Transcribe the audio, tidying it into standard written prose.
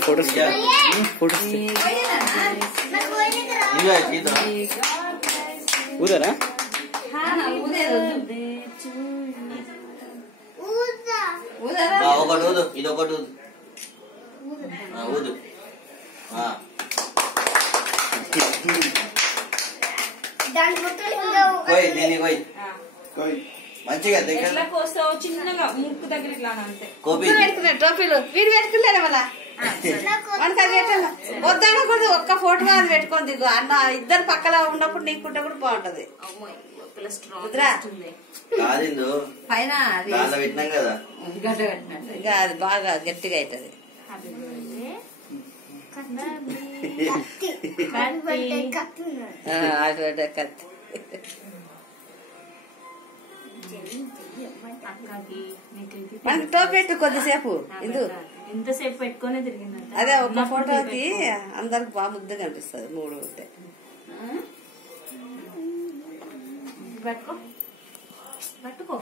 photos photos उधर ఇదొకటి ఊదు దీన్ని పోయి మంచిగా దగ్గర కోస్తావు చిన్నగా ముక్కు దగ్గర ఇట్లా అంతే పెట్టుకున్నాడు టోపీలు వీడు పెట్టుకున్నాడు మళ్ళా మనకి అది పెట్టాను వద్దనకూడదు ఒక్క ఫోటో అది పెట్టుకోండి అన్న ఇద్దరు పక్కన ఉన్నప్పుడు నీకుంటే కూడా బాగుంటది పైన పెట్టినాం కదా ఇంకా అది బాగా గట్టిగా అవుతుంది కత్తి మనకి టోపీ పెట్టు కొద్దిసేపు ఇంతసేపు పెట్టుకునే తిరిగింది అదే ఒక ఫోటోకి అందరికి బాగా ముద్దుగా అనిపిస్తుంది మూడు ఉంటే పట్టుకో